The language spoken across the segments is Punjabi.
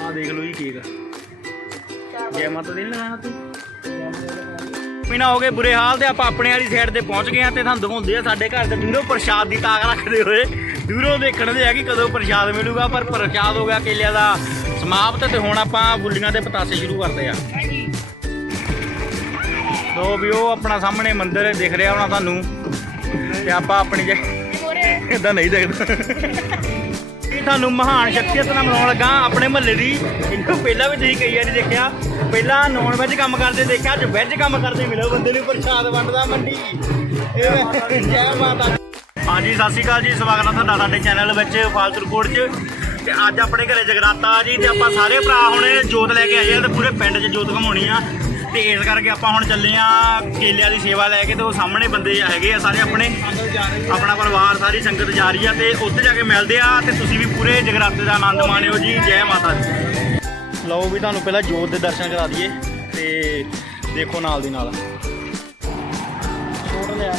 ਆ ਦੇਖ ਲਓ ਜੀ ਕੇਕ ਜੈ ਮਾਤਾ ਦੀ ਲਗਾਣਾ ਤੂੰ ਮਹੀਨਾ ਹੋ ਗਏ ਬੁਰੇ ਹਾਲ ਤੇ ਆਪਾਂ ਆਪਣੇ ਵਾਲੀ ਸਾਈਡ ਤੇ ਪਹੁੰਚ ਗਏ ਆ ਤੇ ਤੁਹਾਨੂੰ ਦਿਖਾਉਂਦੇ ਆ ਸਾਡੇ ਘਰ ਦੇ ਦੂਰੋਂ ਪ੍ਰਸ਼ਾਦ ਦੀ ਤਾਕ ਰੱਖਦੇ ਹੋਏ। ਦੂਰੋਂ ਦੇਖਣ ਦੇ ਆ ਕਿ ਕਦੋਂ ਪ੍ਰਸ਼ਾਦ ਮਿਲੂਗਾ, ਪਰ ਪ੍ਰਸ਼ਾਦ ਹੋ ਗਿਆ ਕੇਲਿਆਂ ਦਾ ਸਮਾਪਤ ਤੇ ਹੁਣ ਆਪਾਂ ਗੁੱਲੀਆਂ ਦੇ ਪਤਾਸੇ ਸ਼ੁਰੂ ਕਰਦੇ ਆ। ਤੋ ਵੀ ਉਹ ਆਪਣਾ ਸਾਹਮਣੇ ਮੰਦਿਰ ਦਿਖ ਰਿਹਾ ਹੋਣਾ ਤੁਹਾਨੂੰ। ਤੇ ਆਪਾਂ ਆਪਣੀ ਜੇ ਇਦਾਂ ਨਹੀਂ ਦਿਖਦਾ। ਇਹ ਤੁਹਾਨੂੰ ਮਹਾਨ ਸ਼ਖਸੀਅਤ ਨਾਲ ਮਿਲਾਉਣ ਲੱਗਾ ਆਪਣੇ ਮਹੱਲੇ ਦੀ। ਇਹਨੂੰ ਪਹਿਲਾਂ ਵੀ ਤੁਸੀਂ ਕਈ ਵਾਰੀ ਦੇਖਿਆ। ਪਹਿਲਾਂ ਨੌਨ ਵੈਜ ਕੰਮ ਕਰਦੇ ਦੇਖਿਆ, ਅੱਜ ਵੈਜ ਕੰਮ ਕਰਦੇ ਮਿਲੋ ਬੰਦੇ ਨੂੰ ਪ੍ਰਸ਼ਾਦ ਵੰਡਦਾ ਮੰਡੀ। ਇਹ ਜੈ ਮਾਤਾ ਹਾਂਜੀ, ਸਤਿ ਸ਼੍ਰੀ ਅਕਾਲ ਜੀ। ਸਵਾਗਤ ਹੈ ਤੁਹਾਡਾ ਸਾਡੇ ਚੈਨਲ ਵਿੱਚ ਫਾਲਤੂ ਰਿਪੋਰਟ 'ਚ। ਤੇ ਅੱਜ ਆਪਣੇ ਘਰੇ ਜਗਰਾਤਾ ਜੀ ਤੇ ਆਪਾਂ ਸਾਰੇ ਭਰਾ ਹੁਣ ਜੋਤ ਲੈ ਕੇ ਆਏ ਆ ਤੇ ਪੂਰੇ ਪਿੰਡ 'ਚ ਜੋਤ ਘਮਾਉਣੀ ਆ। ਤੇ ਇਸ ਕਰਕੇ ਆਪਾਂ ਹੁਣ ਚੱਲੇ ਆ ਕੇਲਿਆਂ ਦੀ ਸੇਵਾ ਲੈ ਕੇ ਤੇ ਉਹ ਸਾਹਮਣੇ ਬੰਦੇ ਹੈਗੇ ਆ ਸਾਰੇ ਆਪਣੇ। ਆਪਣਾ ਪਰਿਵਾਰ, ਸਾਰੀ ਸੰਗਤ ਜਾ ਰਹੀ ਆ ਤੇ ਉੱਥੇ ਜਾ ਕੇ ਮਿਲਦੇ ਆ ਤੇ ਤੁਸੀਂ ਵੀ ਪੂਰੇ ਜਗਰਾਤੇ ਦਾ ਆਨੰਦ ਮਾਣਿਓ ਜੀ। ਜੈ ਮਾਤਾ ਦੀ। ਲਓ ਵੀ ਤੁਹਾਨੂੰ ਪਹਿਲਾਂ ਜੋਤ ਦੇ ਦਰਸ਼ਨ ਕਰਾ ਦਈਏ ਤੇ ਦੇਖੋ ਨਾਲ ਦੀ ਨਾਲ। ਛੋੜ ਲਿਆ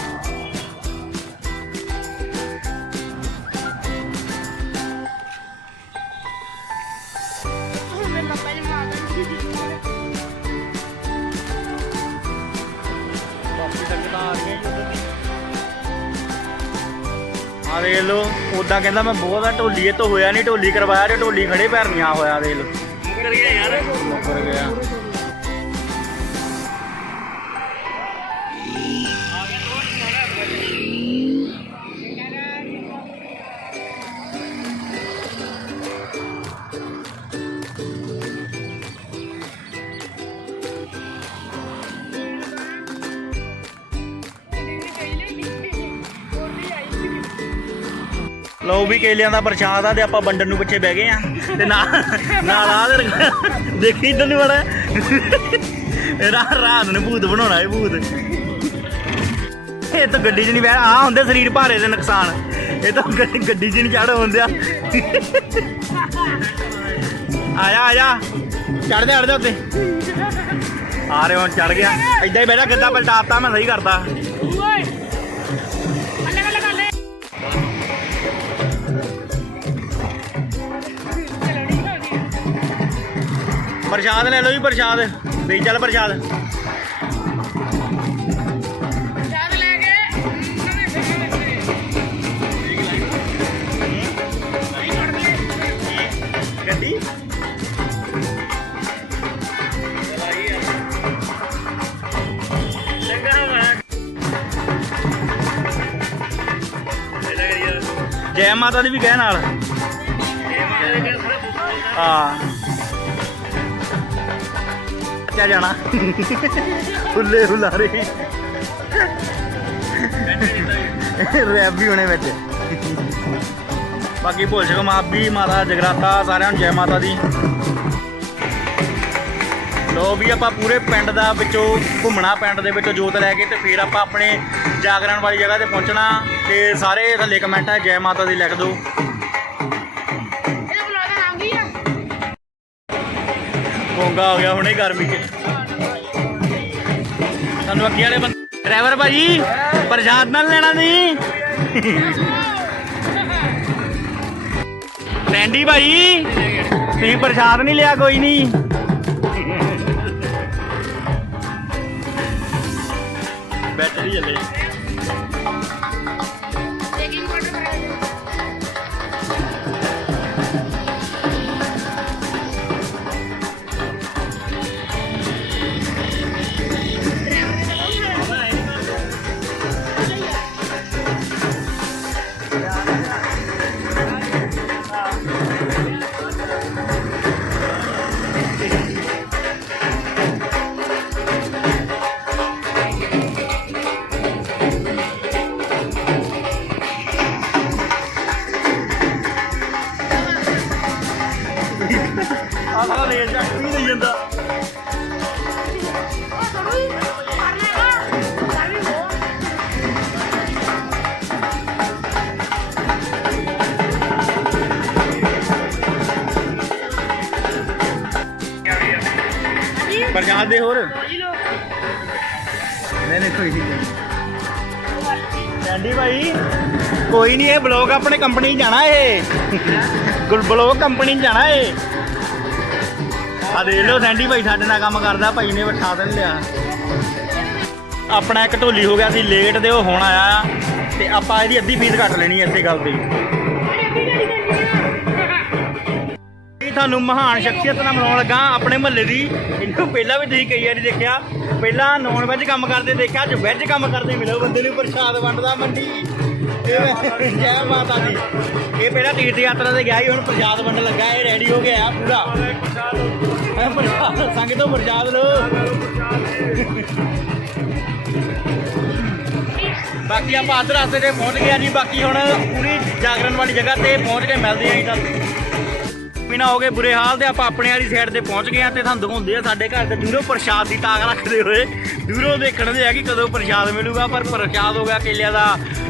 ਆ ਦੇਖ ਲੋ ਉਦਾਂ ਕਹਿੰਦਾ ਮੈਂ ਬਹੁਤ ਆ ਢੋਲੀ ਇਹ ਤੋਂ ਹੋਇਆ ਨਹੀਂ ਢੋਲੀ ਕਰਵਾਇਆ ਤੇ ਢੋਲੀ ਖੜੇ ਪੈਰ ਨਹੀਂ ਆ ਹੋਇਆ ਦੇਖ ਲੋ ਮੁੱਕਰ ਗਿਆ ਯਾਰ। ਮੁੱਕਰ ਗਿਆ। ਲਓ ਵੀ ਕੇਲਿਆਂ ਦਾ ਪ੍ਰਸ਼ਾਦ ਆ ਤੇ ਆਪਾਂ ਵੰਡਣ ਨੂੰ ਪਿੱਛੇ ਬਹਿ ਗਏ ਆ। ਤੇ ਨਾਲ ਨਾਲ ਆ ਦੇ ਦੇਖੀ ਇਧਰ ਨੂੰ ਬੜਾ ਰਾਤ ਰਾਤ ਨੂੰ ਭੂਤ ਬਣਾਉਣਾ ਇਹ ਭੂਤ। ਇਹ ਤਾਂ ਗੱਡੀ 'ਚ ਨਹੀਂ ਬਹਿ ਆ ਹੁੰਦੇ ਸਰੀਰ ਭਾਰੇ ਦੇ ਨੁਕਸਾਨ। ਇਹ ਤਾਂ ਗੱਡੀ 'ਚ ਨਹੀਂ ਚੜ ਹੁੰਦੇ ਆ। ਆ ਜਾ ਚੜ ਜਾ ਚੜ ਜਾ ਉੱਤੇ। ਆ ਰਹੇ ਹੁਣ ਚੜ ਗਿਆ। ਏਦਾਂ ਹੀ ਬਹਿ ਜਾ, ਗੱਦਾ ਪਲਟਾਤਾ ਮੈਂ ਸਹੀ ਕਰਦਾ ਪ੍ਰਸ਼ਾਦ ਲੈ ਲਓ ਜੀ ਪ੍ਰਸ਼ਾਦ। ਦੇ ਚੱਲ ਪ੍ਰਸ਼ਾਦ। ਗੱਡੀ? ਜੈ ਮਾਤਾ ਦੀ ਵੀ ਕਹਿ ਨਾਲ। ਹਾਂ। ਕਿਆ ਜਾਣਾ। ਹੁੱਲੇ ਹੁਲਾਰੇ ਰੈਪ ਵੀ ਹੋਣੇ ਵਿੱਚ। ਬਾਕੀ ਭੁੱਲ ਸਕੋ ਮਾਪ ਮਾਤਾ ਜਗਰਾਤਾ, ਸਾਰਿਆਂ ਨੂੰ ਜੈ ਮਾਤਾ ਦੀ। ਲੋ ਵੀ ਆਪਾਂ ਪੂਰੇ ਪਿੰਡ ਦਾ ਵਿੱਚੋਂ, ਘੁੰਮਣਾ ਪਿੰਡ ਦੇ ਵਿੱਚੋਂ ਜੋਤ ਲੈ ਕੇ ਤੇ ਫਿਰ ਆਪਾਂ ਆਪਣੇ ਜਾਗਰਣ ਵਾਲੀ ਜਗ੍ਹਾ ਤੇ ਪਹੁੰਚਣਾ ਤੇ ਸਾਰੇ ਥੱਲੇ ਕਮੈਂਟ ਹੈ ਜੈ ਮਾਤਾ ਦੀ ਲਿਖ ਦਿਓ। ਪੋਂਗਾ ਹੋ ਗਿਆ ਹੁਣੇ ਗਰਮੀ 'ਚ। ਸਾਨੂੰ ਅੱਗੇ ਵਾਲੇ ਡਰਾਈਵਰ ਭਾਜੀ, ਪ੍ਰਸ਼ਾਦ ਨਾਲ ਲੈਣਾ ਨਹੀਂ। ਰੈਂਡੀ ਭਾਈ ਤੁਸੀਂ ਪ੍ਰਸ਼ਾਦ ਨਹੀਂ ਲਿਆ, ਕੋਈ ਨਹੀਂ। ਬੈਟਰੀ ਚੱਲੇ ਨਹੀਂ ਭਾਈ, ਕੋਈ ਨਹੀਂ ਇਹ ਬਲੌਗ ਆਪਣੇ ਕੰਪਨੀ ਜਾਣਾ ਇਹ। ਗੁਲ ਬਲੌਗ ਕੰਪਨੀ ਜਾਣਾ ਇਹ। ਆ ਦੇਖ ਲਓ ਸੈਂਡੀ ਭਾਈ ਸਾਡੇ ਨਾਲ ਕੰਮ ਕਰਦਾ, ਭਾਈ ਨੇ ਬਿਠਾ ਦੇਣ ਲਿਆ। ਆਪਣਾ ਇੱਕ ਢੋਲੀ ਹੋ ਗਿਆ ਸੀ ਲੇਟ ਤੇ ਉਹ ਹੁਣ ਆਇਆ। ਤੇ ਆਪਾਂ ਇਹਦੀ ਅੱਧੀ ਫੀਸ ਕੱਟ ਲੈਣੀ ਐ ਇਸੇ ਗੱਲ ਦੀ। ਤੁਹਾਨੂੰ ਮਹਾਨ ਸ਼ਖਸੀਅਤ ਨਾਲ ਮਨਾਉਣ ਲੱਗਾ ਆਪਣੇ ਮਹੱਲੇ ਦੀ। ਇਹਨੂੰ ਪਹਿਲਾਂ ਵੀ ਤੁਸੀਂ ਕਈ ਵਾਰੀ ਦੇਖਿਆ। ਪਹਿਲਾਂ ਨੌਨ ਵੈਜ ਕੰਮ ਕਰਦੇ ਦੇਖਿਆ, ਅੱਜ ਵੈਜ ਕੰਮ ਕਰਦੇ ਮਿਲੋ ਬੰਦੇ ਨੂੰ, ਪ੍ਰਸ਼ਾਦ ਵੰਡਦਾ ਮੰਡੀ। ਜੈ ਮਾਤਾ ਦੀ। ਇਹ ਪਹਿਲਾਂ ਤੀਰਥ ਯਾਤਰਾ ਤੇ ਗਿਆ ਸੀ, ਹੁਣ ਪ੍ਰਸ਼ਾਦ ਵੰਡਣ ਲੱਗਾ, ਇਹ ਰੈਡੀ ਹੋ ਗਿਆ ਪੂਰਾ। ਮੈਂ ਪ੍ਰਸ਼ਾਦ ਸੰਗ ਤੋਂ ਪ੍ਰਸ਼ਾਦ ਲੋ ਬਾਕੀ ਆਪਾਂ ਅੱਧ ਰਸਤੇ ਤੇ ਪਹੁੰਚ ਗਏ ਆ ਜੀ, ਬਾਕੀ ਹੁਣ ਪੂਰੀ ਜਾਗਰਣ ਵਾਲੀ ਜਗ੍ਹਾ ਤੇ ਪਹੁੰਚ ਕੇ ਮਿਲਦੇ ਆਂ ਜੀ ਤੁਹਾਨੂੰ। ਬਿਨਾ ਹੋ ਗਏ ਬੁਰੇ ਹਾਲ ਤੇ ਆਪਾਂ ਆਪਣੇ ਵਾਲੀ ਸਾਈਡ ਤੇ ਪਹੁੰਚ ਗਏ ਆ ਤੇ ਤੁਹਾਨੂੰ ਦਿਖਾਉਂਦੇ ਆ ਸਾਡੇ ਘਰ ਤੇ ਦੂਰੋਂ ਪ੍ਰਸ਼ਾਦ ਦੀ ਤਾਕ ਰੱਖਦੇ ਹੋਏ। ਦੂਰੋਂ ਦੇਖਣ ਦੇ ਆ ਕਿ ਕਦੋਂ ਪ੍ਰਸ਼ਾਦ ਮਿਲੂਗਾ ਪਰ ਪ੍ਰਸ਼ਾਦ ਹੋ ਗਿਆ ਕੇਲਿਆਂ ਦਾ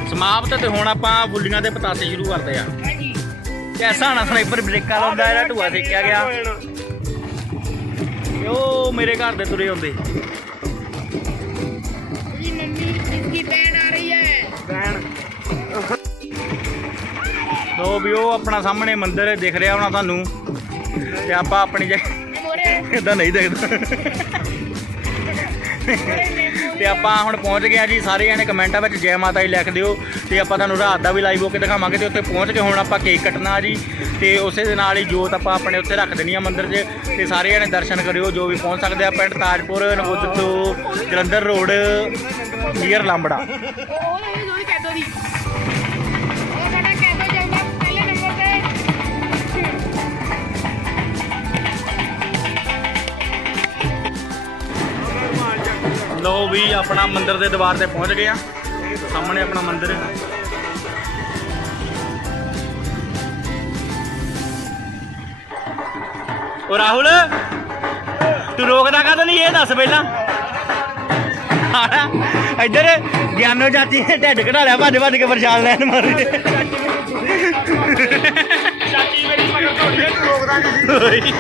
ਸਮਾਪਤ ਤੇ ਹੁਣ ਆਪਾਂ ਬੁੱਲੀਆਂ ਦੇ ਪਤਾਸੇ ਸ਼ੁਰੂ ਕਰਦੇ ਆ ਕੈਸਾ ਨਾ ਸਨਾਈਪਰ ਬ੍ਰੇਕਾਂ ਲਾਉਂਦਾ ਇਹਦਾ ਢੂਆ ਸੇਕਿਆ ਗਿਆ। ਉਹ ਮੇਰੇ ਘਰ ਦੇ ਤੁਰੇ ਆਉਂਦੇ। ਤੋ ਵੀ ਉਹ ਆਪਣਾ ਸਾਹਮਣੇ ਮੰਦਿਰ ਦਿਖ ਰਿਹਾ ਹੋਣਾ ਤੁਹਾਨੂੰ। ਤੇ ਆਪਾਂ ਆਪਣੀ ਜਗ੍ਹਾ ਇਦਾਂ ਨਹੀਂ ਦਿਖਦਾ। ਤੇ ਆਪਾਂ ਹੁਣ ਪਹੁੰਚ ਗਏ ਆ ਜੀ ਸਾਰੇ ਜਣੇ ਕਮੈਂਟਾਂ ਵਿੱਚ ਜੈ ਮਾਤਾ ਦੀ ਲਿਖ ਦਿਓ। ਤੇ ਆਪਾਂ ਤੁਹਾਨੂੰ ਰਾਤ ਦਾ ਵੀ ਲਾਈਵ ਹੋ ਕੇ ਦਿਖਾਵਾਂਗੇ ਤੇ ਉੱਥੇ ਪਹੁੰਚ ਕੇ ਹੁਣ ਆਪਾਂ ਕੇਕ ਕੱਟਣਾ ਜੀ। ਤੇ ਉਸੇ ਦੇ ਨਾਲ ਹੀ ਜੋਤ ਆਪਾਂ ਆਪਣੇ ਉੱਤੇ ਰੱਖ ਦੇਣੀ ਆ ਮੰਦਿਰ 'ਚ। ਤੇ ਸਾਰੇ ਜਣੇ ਦਰਸ਼ਨ ਕਰਿਓ ਜੋ ਵੀ ਪਹੁੰਚ ਸਕਦੇ ਆ ਪਿੰਡ ਤਾਜਪੁਰ ਨਕੁੱਦ ਤੋਂ ਜਲੰਧਰ ਰੋਡ ਨੀਅਰ ਲਾਂਬੜਾ। ਉਹ ਦੋ ਲੋ ਵੀ ਆਪਣਾ ਮੰਦਿਰ ਦੇ ਦਰਬਾਰ ਤੇ ਪਹੁੰਚ ਗਏ ਆ। ਸਾਹਮਣੇ ਆਪਣਾ ਮੰਦਿਰ ਹੈ। ਉਹ ਰਾਹੁਲ ਤੂੰ ਰੋਕਦਾ ਕਾਹਤੋਂ ਨਹੀਂ ਇਹ ਦੱਸ ਪਹਿਲਾਂ। ਇੱਧਰ ਗਿਆਨੋ ਜਾਤੀ ਨੇ ਢਿੱਡ ਘਟਾ ਲਿਆ ਭੱਜ ਭੱਜ ਕੇ ਪ੍ਰਸ਼ਾਦ ਲੈਣ ਮਾਰੇ ਚਾਚੀ ਮੇਰੀ ਮਗਰ ਤੋਂ ਤੂੰ ਰੋਕਦਾ ਨਹੀਂ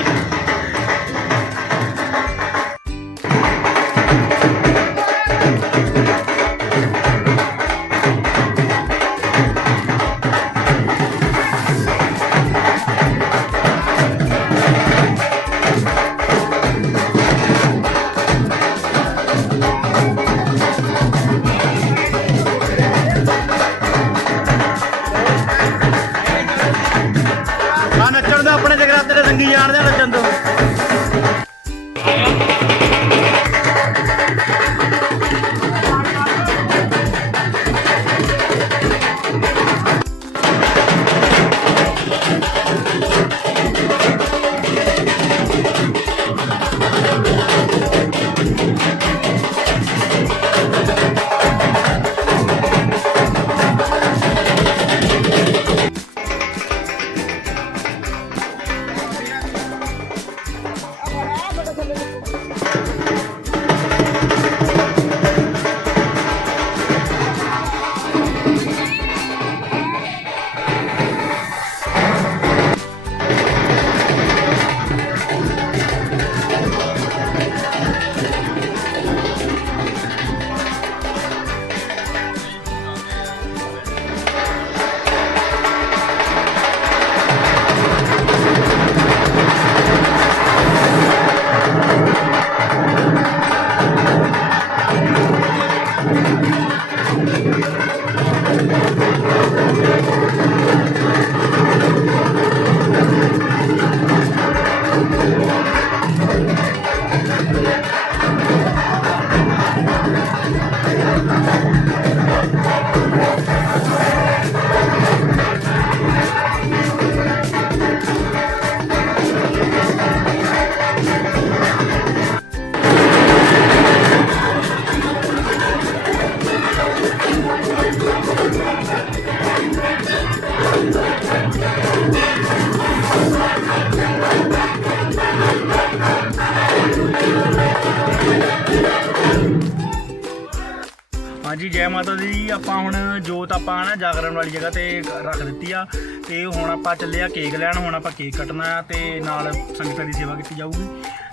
ਆਪਾਂ ਨਾ ਜਾਗਰਣ ਵਾਲੀ ਜਗ੍ਹਾ ਤੇ ਰੱਖ ਦਿੱਤੀ ਆ ਤੇ ਹੁਣ ਆਪਾਂ ਚੱਲੇ ਆ ਕੇਕ ਲੈਣ, ਹੁਣ ਆਪਾਂ ਕੇਕ ਕੱਟਣਾ ਆ ਤੇ ਨਾਲ ਸੰਗਤਾਂ ਦੀ ਸੇਵਾ ਕੀਤੀ ਜਾਊਗੀ।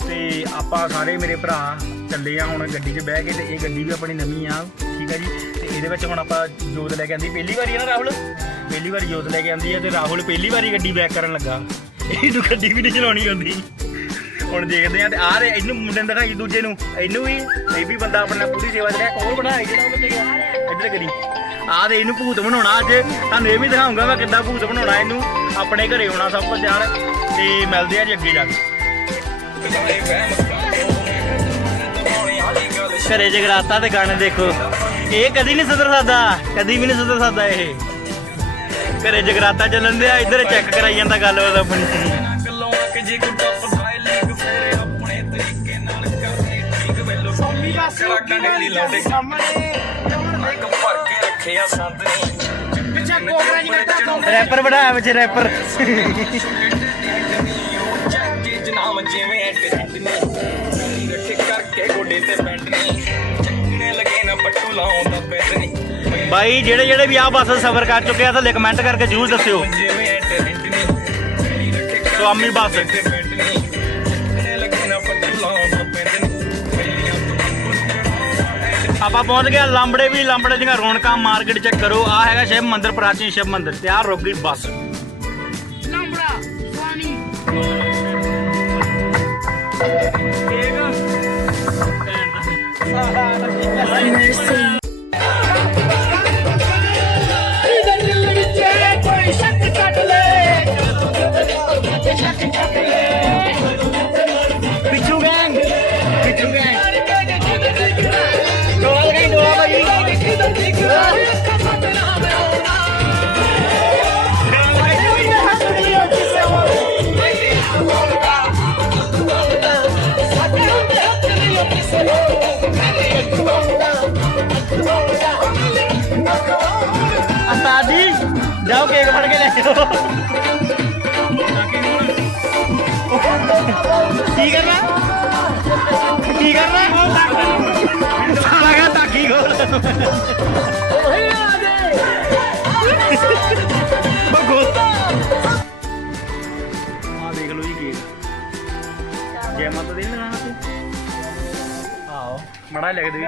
ਤੇ ਆਪਾਂ ਸਾਰੇ ਮੇਰੇ ਭਰਾ ਚੱਲੇ ਆ ਹੁਣ ਗੱਡੀ 'ਚ ਬਹਿ ਕੇ ਤੇ ਇਹ ਗੱਡੀ ਵੀ ਆਪਣੀ ਨਵੀਂ ਆ, ਠੀਕ ਆ ਜੀ। ਤੇ ਇਹਦੇ ਵਿੱਚ ਹੁਣ ਆਪਾਂ ਜੋਤ ਲੈ ਕੇ ਆਂਦੀ, ਪਹਿਲੀ ਵਾਰੀ ਆ ਨਾ ਰਾਹੁਲ? ਪਹਿਲੀ ਵਾਰੀ ਜੋਤ ਲੈ ਕੇ ਆਂਦੀ ਆ ਤੇ ਰਾਹੁਲ ਪਹਿਲੀ ਵਾਰੀ ਗੱਡੀ ਬੈਕ ਕਰਨ ਲੱਗਾ। ਇਹਨੂੰ ਗੱਡੀ ਵੀ ਨਹੀਂ ਚਲਾਉਣੀ ਆਉਂਦੀ। ਹੁਣ ਦੇਖਦੇ ਆ ਤੇ ਆਹ ਰੇ ਇਹਨੂੰ ਮੁੰਡੇ ਨੂੰ ਦਿਖਾਈ ਦੂਜੇ ਨੂੰ। ਇਹਨੂੰ ਵੀ, ਇਹ ਵੀ ਬੰਦਾ ਆਪਣਾ ਪੂਰੀ ਸੇਵਾ ਕਰਿਆ ਕੋਲ ਬਣਾਇਆ ਜਿਹੜਾ ਉਹ ਕਿੱਥੇ ਗਿਆ? ਇੱਧਰ ਕਰੀ। ਆਹ ਦੇ ਇਹਨੂੰ ਭੂਤ ਬਣਾਉਣਾ ਅੱਜ। ਤੁਹਾਨੂੰ ਇਹ ਵੀ ਦਿਖਾਉਂਗਾ ਮੈਂ ਕਿੱਦਾਂ ਭੂਤ ਬਣਾਉਣਾ ਇਹਨੂੰ। ਆਪਣੇ ਘਰੇ ਆਉਣਾ ਸਭ ਕੁਝ ਤਿਆਰ। ਤੇ ਮਿਲਦੇ ਆ ਜੀ ਅੱਗੇ ਜਾ ਕੇ। ਘਰੇ ਜਗਰਾਤਾ ਤੇ ਗਾਣੇ ਦੇਖੋ। ਇਹ ਕਦੀ ਨਹੀਂ ਸੁਧਰ ਸਕਦਾ। ਕਦੀ ਵੀ ਨਹੀਂ ਸੁਧਰ ਸਕਦਾ ਇਹ। ਘਰੇ ਜਗਰਾਤਾ ਚੱਲਣ ਦਿਆ ਇੱਧਰ ਚੈੱਕ ਕਰਾਈ ਜਾਂਦਾ ਗੱਲ ਉਹਦਾ ਆਪਣੀ। ਪਿੱਛੇ ਕੋਬਰਾ ਜੀ ਕੱਟਾ ਰੈਪਰ ਬਣਾਇਆ ਵਿੱਚ ਰੈਪਰ ਜਨਾਮ ਜਿਵੇਂ ਟਿੰਡ ਨੇ। ਰੱਖੇ ਕਰਕੇ ਗੋਡੇ ਤੇ ਬੈਂਡ ਨੇ। ਚੱਕਣੇ ਲੱਗੇ ਨਾ ਪੱਟੂ ਲਾਉਂਦਾ ਪੈਰ ਨਹੀਂ ਬਾਈ ਜਿਹੜੇ ਜਿਹੜੇ ਵੀ ਆਹ ਬੱਸ ਸਫ਼ਰ ਕਰ ਚੁੱਕੇ ਆ ਥੱਲੇ ਕਮੈਂਟ ਕਰਕੇ ਜਰੂਰ ਦੱਸਿਓ। ਸਵਾਮੀ ਬੱਸ। ਆਪਾਂ ਪਹੁੰਚ ਗਏ ਆ ਲਾਂਬੜੇ ਵੀ ਲਾਂਬੜੇ ਦੀਆਂ ਰੌਣਕਾਂ ਮਾਰਕੀਟ ਚੈੱਕ ਕਰੋ। ਆ ਹੈਗਾ ਸ਼ਿਵ ਮੰਦਿਰ ਪ੍ਰਾਚੀਨ ਸ਼ਿਵ ਮੰਦਿਰ ਤਿਆਰ ਹੋ ਗਈ ਬੱਸ। ਲੰਬੜਾ ਸਵਾਨੀ। ਕੋਈ ਆ ਦੇਖ ਲਓ ਜੀ ਕੇਕ ਜੈ ਮਾਤਾ ਦੀ ਲਗਾਣਾ ਤੇ ਆਓ ਮੜਾ ਲਿਖ ਦੇ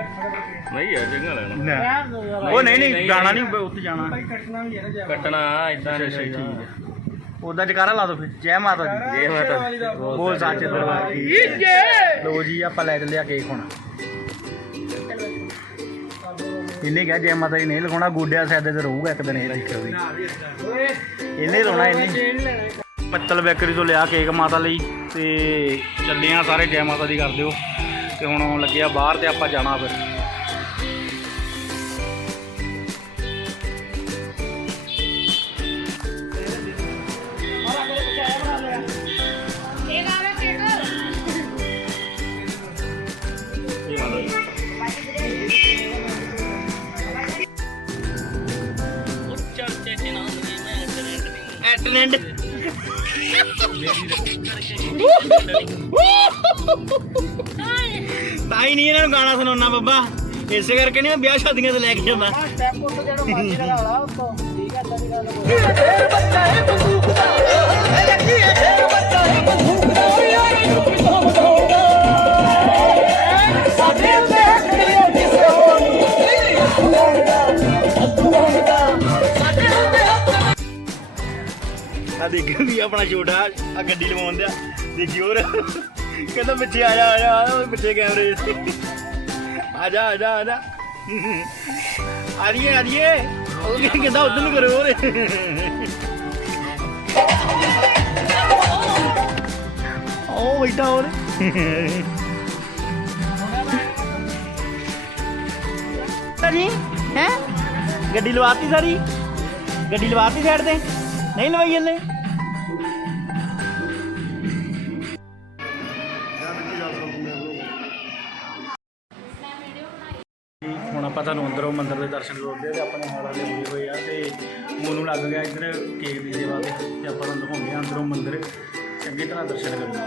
ਨਹੀਂ ਯਾਰ ਚੰਗਾ ਲੈਣਾ ਉਹ ਨਹੀਂ ਨਹੀਂ ਜਾਣਾ ਨਹੀਂ ਉੱਥੇ ਜਾਣਾ। ਕੱਟਣਾ ਇਦਾਂ ਠੀਕ ਹੈ ਉਹਦਾ ਜਕਾਰਾ ਲਾ ਦੋ ਫਿਰ। ਜੈ ਮਾਤਾ ਦੀ। ਜੈ ਮਾਤਾ ਦੀ। ਬੋਲ ਸਾਚੇ ਦਰਬਾਰ ਕੀ ਲੋ ਜੀ ਆਪਾਂ ਲੈ ਚੱਲੇ ਆ ਕੇਕ ਹੁਣ ਇਹਨੇ ਕਿਹਾ, ਜੈ ਮਾਤਾ ਜੀ ਨਹੀਂ ਲਗਾਉਣਾ ਗੋਡਿਆਂ ਸੈਦੇ ਤੇ ਰਹੂਗਾ ਇੱਕ ਦਿਨ ਇਹ ਰੱਖਿਆ ਵੀ ਇਹਨੇ ਰੋਣਾ ਇਹਨੇ। ਪੱਤਲ ਬੇਕਰੀ ਤੋਂ ਲਿਆ ਕੇਕ ਮਾਤਾ ਲਈ ਤੇ ਚੱਲੇ ਆ ਸਾਰੇ ਜੈ ਮਾਤਾ ਦੀ ਕਰ ਦਿਓ ਤੇ ਹੁਣ ਲੱਗਿਆ ਬਾਹਰ ਤੇ ਆਪਾਂ ਜਾਣਾ ਫਿਰ। ਸੁਣਾਉਣਾ ਬੱਬਾ। ਇਸੇ ਕਰਕੇ ਨਹੀਂ ਮੈਂ ਵਿਆਹ ਸ਼ਾਦੀਆਂ ਤੇ ਲੈ ਕੇ ਜਾਂਦਾ ਆ ਦੇਖ ਵੀ ਆਪਣਾ ਛੋਟਾ ਆ ਗੱਡੀ ਲਵਾਉਣ ਦਿਆ। ਦੇਖੀ ਹੋਰ। ਕਹਿੰਦਾ ਪਿੱਛੇ ਆ ਜਾ ਆ ਜਾ ਪਿੱਛੇ ਕੈਮਰੇ। ਆ ਜਾ ਆ ਜਾ ਆ ਜਾ ਆ ਰਹੀ ਹੈ ਆ ਰਹੀ ਹੈ ਉਹ ਕੀ ਕਹਿੰਦਾ ਉਧਰ ਨੂੰ ਕਰੋ ਹੋਰ ਉਹ ਬੈਠਾ ਹੋਰ ਸਾਰੀ ਹੈ? ਗੱਡੀ ਲਵਾਤੀ ਸਾਰੀ? ਗੱਡੀ ਲਵਾਤੀ ਸਾਈਡ ਤੇ? ਨਹੀਂ ਲਵਾਈ ਹਲੇ ਆਪਾਂ ਤੁਹਾਨੂੰ ਅੰਦਰੋਂ ਮੰਦਰ ਦੇ ਦਰਸ਼ਨ ਕਰਾਉਂਦੇ ਆ ਤੇ ਆਪਣੇ ਹਾਲ ਵਾਲੇ ਹੋਏ ਹੋਏ ਆ ਤੇ ਮੈਨੂੰ ਲੱਗ ਗਿਆ ਇੱਧਰ ਕੇਕ ਦੀ ਸੇਵਾ ਤੇ ਤੇ ਆਪਾਂ ਨੂੰ ਦਿਖਾਉਂਦੇ ਆ ਅੰਦਰੋਂ ਮੰਦਰ। ਚੰਗੀ ਤਰ੍ਹਾਂ ਦਰਸ਼ਨ ਕਰੂੰਗੇ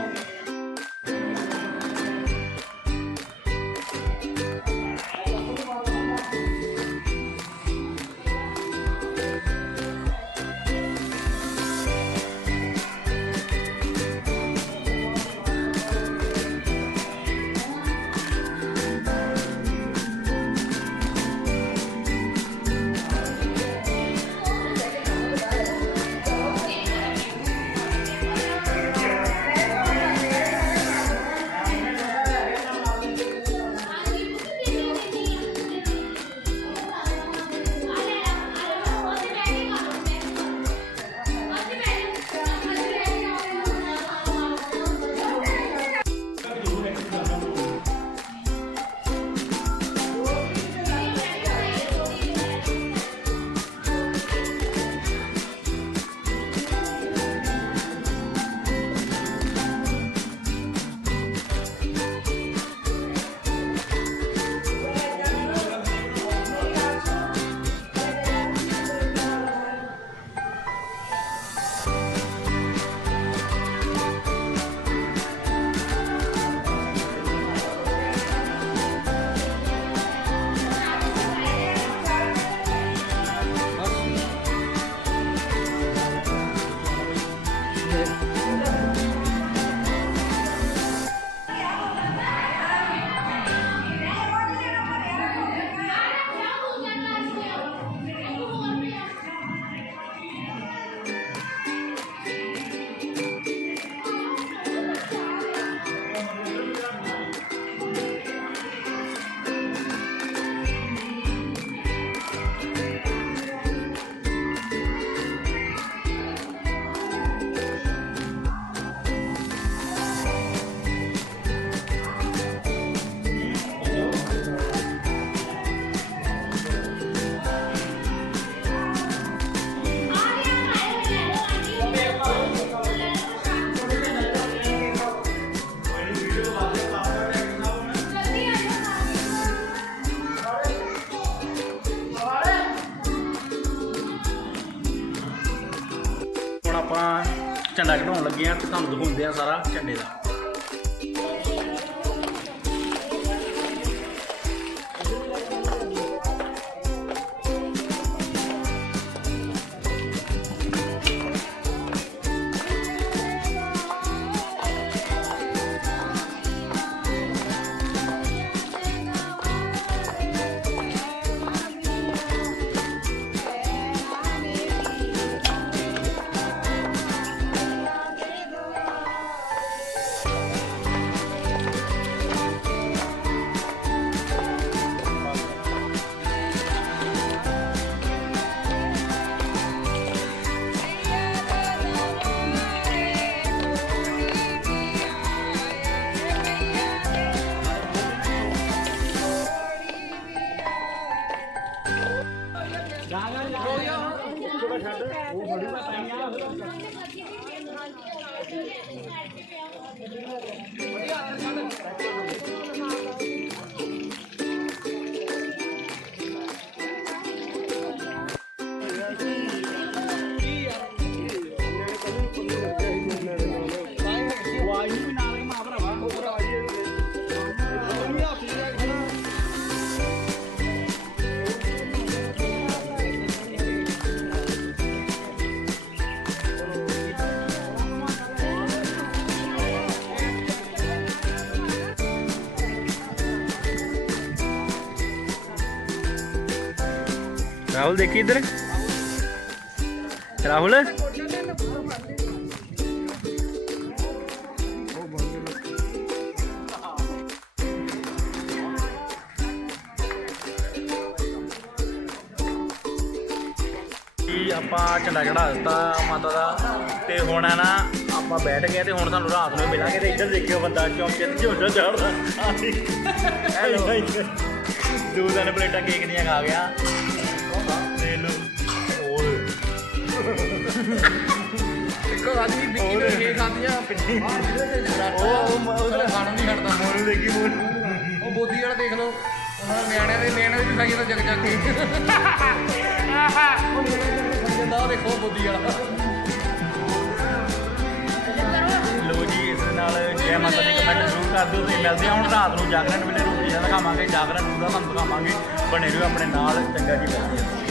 ਰਾਹੁਲ ਦੇਖੀ ਇੱਧਰ? ਰਾਹੁਲ? ਕੀ ਆਪਾਂ ਝੰਡਾ ਚੜਾ ਦਿੱਤਾ ਮਾਤਾ ਦਾ? ਤੇ ਹੁਣ ਹੈ ਨਾ ਆਪਾਂ ਬੈਠ ਗਏ ਤੇ ਹੁਣ ਸਾਨੂੰ ਰਾਤ ਨੂੰ ਮਿਲਾਂਗੇ ਤੇ ਇੱਧਰ ਦੇਖਿਓ ਬੰਦਾ ਚੌਂਕੇ ਤੇ ਝੋਟਾ ਚੜਦਾ ਹੈਲੋ ਦੋ ਦਿਨ ਪਲੇਟਾਂ ਕੇਕ ਦੀਆਂ ਖਾ ਗਿਆ। ਦੇ ਲੋ ਓਏ ਇੱਕੋ ਖਾਦੀ ਵਿੱਕੀ ਨੇ ਛੇ ਖਾਦੀਆਂ ਉਹ ਉਹ ਖਾਣਾ ਨਹੀਂ ਛੱਡਦਾ ਮੋਰੂ ਦੇਖੀ ਮੋਰੂ ਉਹ ਬੋਦੀ ਵਾਲਾ ਦੇਖ ਲਓ ਉਹਨਾਂ ਨਿਆਣਿਆਂ ਦੇ ਨਿਆਣੇ ਵੀ ਖਾਈ ਜਾਂਦਾ ਜਗ ਜਗ ਕੇ ਜਾਂਦਾ ਉਹ ਦੇਖੋ ਬੋਦੀ ਵਾਲਾ। ਲੋ ਜੀ, ਇਸ ਦੇ ਨਾਲ ਜੈ ਮਾਤਾ ਦੀ ਕਮੈਂਟ ਜ਼ਰੂਰ ਕਰ ਦਿਓ ਤੇ ਮਿਲਦੇ ਹਾਂ ਹੁਣ ਰਾਤ ਨੂੰ ਜਾਗਰਣ ਵੇਲੇ ਰੋਟੀ ਦਾ ਦਿਖਾਵਾਂਗੇ, ਜਾਗਰਣ ਨੂੰ ਦਾ ਤੁਹਾਨੂੰ ਦਿਖਾਵਾਂਗੇ। ਬਣੇ ਰਹੋ ਆਪਣੇ ਨਾਲ, ਚੰਗਾ ਜੀ, ਮਿਲਦੇ